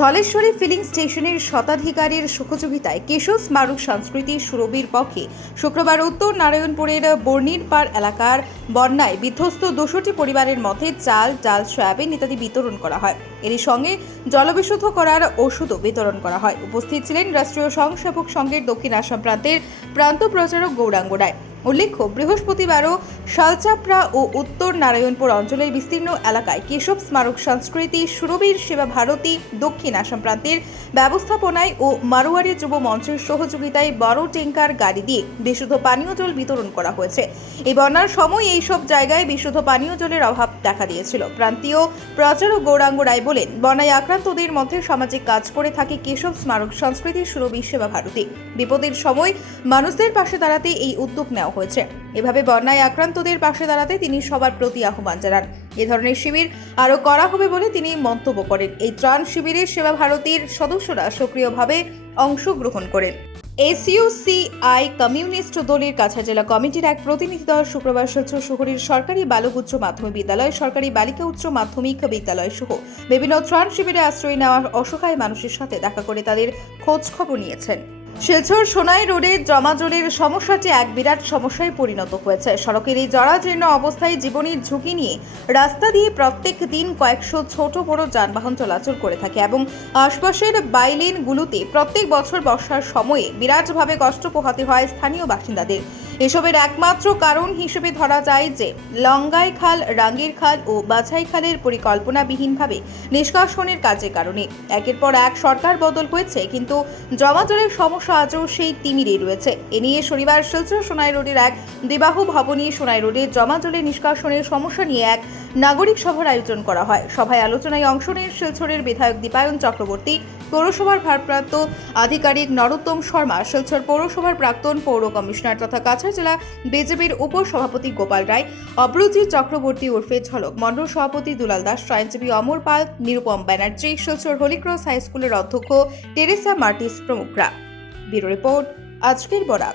Dhaleshwari feeling স্টেশনের শতাধিকারীর সহযোগিতায় কেশব স্মারক সংস্কৃতি সুরভির পক্ষে শুক্রবার উত্তর নারায়ণপুরের বর্ণিরপাড় এলাকার বন্যায় বিধ্বস্ত ২০০টি পরিবারের মধ্যে চাল, ডাল, সয়াবিন ইত্যাদি বিতরণ করা হয়। এরই সঙ্গে জলবিশুদ্ধ করার ওষুধও বিতরণ করা হয়। উপস্থিত ছিলেন রাষ্ট্রীয় স্বয়ংসেবক সংঘের দক্ষিণ আসাম প্রান্তের প্রান্ত প্রচারক গৌরাঙ্গ রায়। উল্লেখ্য, বৃহস্পতিবারও শালচাপড়া ও উত্তর নারায়ণপুর অঞ্চলের বিস্তীর্ণ এলাকায় কেশব স্মারক সংস্কৃতি সুরবীর সেবা ভারতী দক্ষিণ আসাম প্রান্তের ব্যবস্থাপনায় ও মারোয়ারি যুব মঞ্চের সহযোগিতায় বড় ট্যাঙ্কার গাড়ি দিয়ে বিশুদ্ধ পানীয় জল বিতরণ করা হয়েছে। এই বন্যার সময় এইসব জায়গায় বিশুদ্ধ পানীয় জলের অভাব দেখা দিয়েছিল। প্রান্তীয় প্রচারক গৌরাঙ্গ রায় বলেন, বন্যায় আক্রান্তদের মধ্যে সামাজিক কাজ করে থাকে কেশব স্মারক সংস্কৃতি সুরবীর সেবা ভারতী। বিপদের সময় মানুষদের পাশে দাঁড়াতে এই উদ্যোগ নেওয়া হয়েছে। এভাবে বন্যায় আক্রান্তদের পাশে দাঁড়াতে তিনি সবার প্রতি আহ্বান জানান। এ ধরনের শিবির আরও করা হবে বলে তিনি মন্তব্য করেন। এই ত্রাণ শিবিরে সেবা ভারতীর সদস্যরা সক্রিয়ভাবে অংশগ্রহণ করেন। এসইউসিআই কমিউনিস্ট দলের কাছাড় জেলা কমিটির এক প্রতিনিধি দল শুক্রবার শিলচর শহরের সরকারি বালক উচ্চ মাধ্যমিক বিদ্যালয়, সরকারি বালিকা উচ্চ মাধ্যমিক বিদ্যালয় সহ বিভিন্ন ত্রাণ শিবিরে আশ্রয় নেওয়া অসহায় মানুষের সাথে দেখা করে তাদের খোঁজ খবর নিয়েছেন। শিলচর সোনাই রোডে জমাজলের সমস্যাটি এক বিরাট সমস্যায় পরিণত হয়েছে। সড়কের এই জরাজীর্ণ অবস্থায় জীবনের ঝুঁকি নিয়ে রাস্তা দিয়ে প্রত্যেক দিন কয়েকশো ছোট বড় যানবাহন চলাচল করে থাকে এবং আশপাশের বাইলেনগুলোতে প্রত্যেক বছর বর্ষার সময়ে বিরাটভাবে কষ্ট পোহাতে হয় স্থানীয় বাসিন্দাদের। এসবের একমাত্র কারণ হিসেবে ধরা যায় যে লঙ্গাই খাল, রাঙ্গির খাল ও বাছাই খালের পরিকল্পনাবিহীনভাবে নিষ্কাশনের কাজের কারণে একের পর এক সরকার বদল হয়েছে, কিন্তু জমাজলের সমস্যা আজও সেই তিমিরেই রয়েছে। এ নিয়ে শনিবার শিলচর সোনাই রোডের এক বিবাহ ভবনে সোনাই রোডে জমাজলের নিষ্কাশনের সমস্যা নিয়ে এক নাগরিক সভার আয়োজন করা হয়। সভায় আলোচনায় অংশ নেন শিলচরের বিধায়ক দীপায়ন চক্রবর্তী, পৌরসভার ভারপ্রাপ্ত আধিকারিক নরোত্তম শর্মা, শিলচর পৌরসভার প্রাক্তন পৌর কমিশনার তথা কাছাড় জেলা বিজেপির উপসভাপতি গোপাল রায়, অব্রজিৎ চক্রবর্তী ওরফে ঝলক, মণ্ডল সভাপতি দুলাল দাস, আইনজীবী অমর পাল, নিরুপম ব্যানার্জি, শিলচর হলিক্রস হাই স্কুলের অধ্যক্ষ টেরেসা মার্টিস প্রমুখরা। ব্যুরো রিপোর্ট, আজকের বরাক।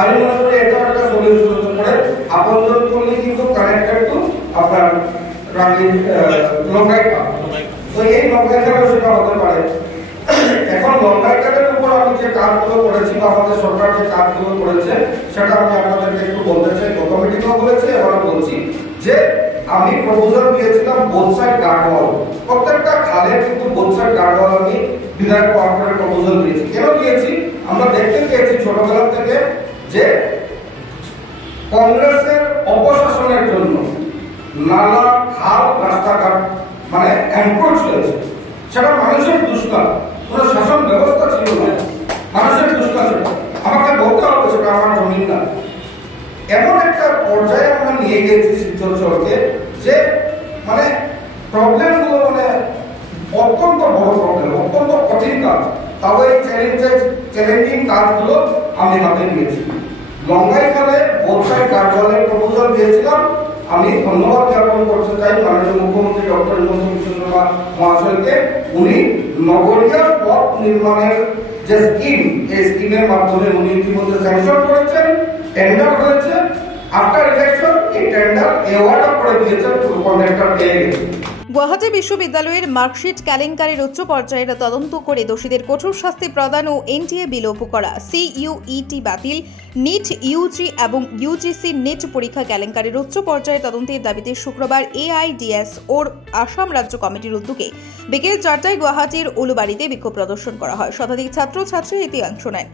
আমি মনে করি এটা একটা সলিউশন হতে পারে। আপনজন করলে কিন্তু কানেক্টেড টু আপনার রাঙ্গির লঙ্কাই খাল। তো এই লঙ্কাই খালেও সেটা হতে পারে। এখন লঙ্কাই খালের উপর আমি যে কাজগুলো করেছি বা আমাদের সরকার যে কাজগুলো করেছে সেটা আমি আপনাদেরকে একটু বলতে চাই। কমিটিতেও বলেছি, এবারও বলছি যে আমি প্রপোজাল দিয়েছিলাম বোথ সাইড গার্ডওয়াল। প্রত্যেকটা খালে কিন্তু বোথ সাইড গার্ডওয়াল আমি বিধায়ক কর্পোরেট প্রপোজাল দিয়েছি। কেন দিয়েছি? আমরা দেখতে পেয়েছি ছোটবেলা থেকে যে কংগ্রেসের অপশাসনের জন্য নালা, খাল, রাস্তাঘাট মানে এনক্রোচ হয়েছে। সেটা মানুষের দুষ্কার, কোনো শাসন ব্যবস্থা ছিল না, মানুষের দুষ্কার ছিল। আমাকে বলতে হবে সেটা আমার জমিন না। এমন একটা পর্যায়ে আমরা নিয়ে গেছি শিলচর শহরকে যে মানে প্রবলেমগুলো মানে অত্যন্ত বড় প্রবলেম, অত্যন্ত কঠিন কাজ। তাও এই চ্যালেঞ্জিং কাজগুলো আমি হাতে নিয়েছি। লঙ্গাই খালে বোথ সাইড গার্ডওয়ালের প্রপোজাল দিয়েছিলাম। আমি ধন্যবাদ জ্ঞাপন করতে চাই মাননীয় মুখ্যমন্ত্রী ডক্টর হিমন্ত বিশ্ব শর্মা মহাশয়কে। উনি নগরীয় পথ নির্মাণের যে স্কিম, এই স্কিমের মাধ্যমে উনি ইতিমধ্যে স্যাংশন করেছেন, টেন্ডার হয়েছে। আফটার ইলেকশন এই টেন্ডার অ্যাওয়ার্ড করে দিয়েছেন, কন্ট্রাক্টর পেয়ে গেছে। গুয়াহাটি বিশ্ববিদ্যালয়ের মার্কশিট কেলেঙ্কারির উচ্চ পর্যায়ের তদন্ত করে দোষীদের কঠোর শাস্তি প্রদান ও এনটিএ বিলোপ করা, সিইউইটি বাতিল, নিট ইউজি এবং ইউজিসি নেট পরীক্ষা কেলেঙ্কারির উচ্চ পর্যায়ের তদন্তের দাবিতে শুক্রবার এআইডিএসওর আসাম রাজ্য কমিটির উদ্যোগে বিকেল 4টায় গুয়াহাটির উলুবাড়িতে বিক্ষোভ প্রদর্শন করা হয়। শতাধিক ছাত্রছাত্রী এতে অংশ নেন।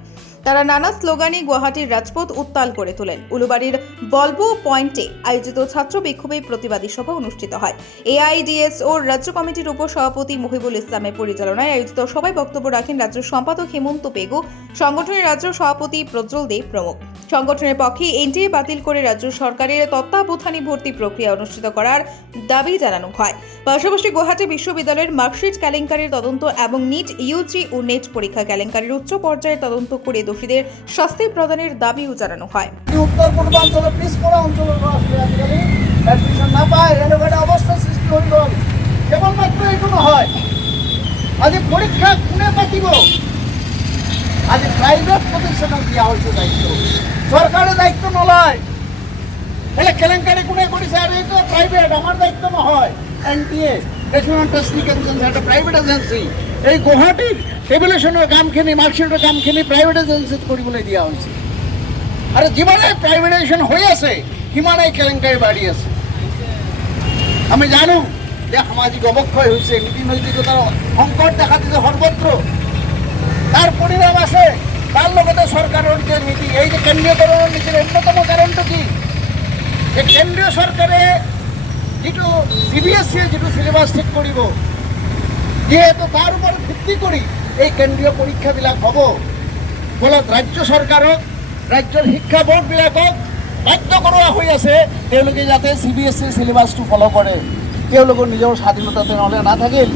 তারা নানা স্লোগানে গুয়াহাটির রাজপথ উত্তাল করে তোলেন। উলুবাড়ির বলবো পয়েন্টে আয়োজিত ছাত্র বিক্ষোভে প্রতিবাদী সভা অনুষ্ঠিত হয়। এআইডিএসওর রাজ্য কমিটির উপসভাপতি মহিবুল ইসলামের পরিচালনায় আয়োজিত সভায় বক্তব্য রাখেন রাজ্য সম্পাদক হেমন্ত পেগু, সংগঠনের রাজ্য সভাপতি প্রজ্জ্বল দেব প্রমুখ। সংগঠনের পক্ষে এনটিএ বাতিল করে রাজ্য সরকারের তত্ত্বাবধানে ভর্তি প্রক্রিয়া অনুষ্ঠিত করার দাবি জানানো হয়। পাশাপাশি গুয়াহাটি বিশ্ববিদ্যালয়ের মার্কশিট কেলেঙ্কারির তদন্ত এবং নিট ইউজি ও নেট পরীক্ষা কেলেঙ্কারির উচ্চ পর্যায়ের তদন্ত করে দোষীদের শাস্তি প্রদানের দাবিও জানানো হয়। উত্তর পূর্বাঞ্চলের পিছপড়া অঞ্চলের আজকালি অ্যাডমিশন না পায়, এরকম একটা অবস্থা সৃষ্টি হয়ে গেল। কেবলমাত্র এটুকু হয়, আজ পরীক্ষা কোনে পাতিব, আজ প্রাইভেট প্রতিষ্ঠানে দেওয়া হয়েছে দায়িত্ব, সরকারের দায়িত্ব নয়। তাহলে কেলেঙ্কারি কোনে করেছে, আর এই তো প্রাইভেট, আমার দায়িত্ব নহয়। এনটিএ ন্যাশনাল টেষ্টিং এজেন্সি এটা প্ৰাইভেট এজেঞ্চি। এই গুৱাহাটীৰ টেবুলেশ্যনৰ কামখিনি মাৰ্কশ্বিটৰ কামখিনি প্ৰাইভেট এজেঞ্চিত কৰিবলৈ দিয়া হৈছে। আৰু যিমানে প্ৰাইভেটাইজেশ্যন হৈ আছে সিমানেই কেলেংকাৰী বাঢ়ি আছে। আমি জানো যে সামাজিক অৱক্ষয় হৈছে, নীতি নৈতিকতাৰ সংকট দেখা দিছে সৰ্বত্ৰ। তাৰ পৰিণাম আছে, তাৰ লগতে চৰকাৰৰ যে নীতি, এই যে কেন্দ্ৰীয়কৰণৰ নীতিৰ অন্যতম কাৰণটো কি? এই কেন্দ্ৰীয় চৰকাৰে যিটো CBSE যিটো চিলেবাছ ঠিক কৰিব, যিহেতু তাৰ ওপৰত ভিত্তি কৰি এই কেন্দ্ৰীয় পৰীক্ষাবিলাক হ'ব, ফলত ৰাজ্য চৰকাৰক, ৰাজ্যৰ শিক্ষা বোৰ্ডবিলাকক বাধ্য কৰোৱা হৈ আছে তেওঁলোকে যাতে CBSE চিলেবাছটো ফ'ল' কৰে। তেওঁলোকৰ নিজৰ স্বাধীনতা তেনেহ'লে নাথাকিল।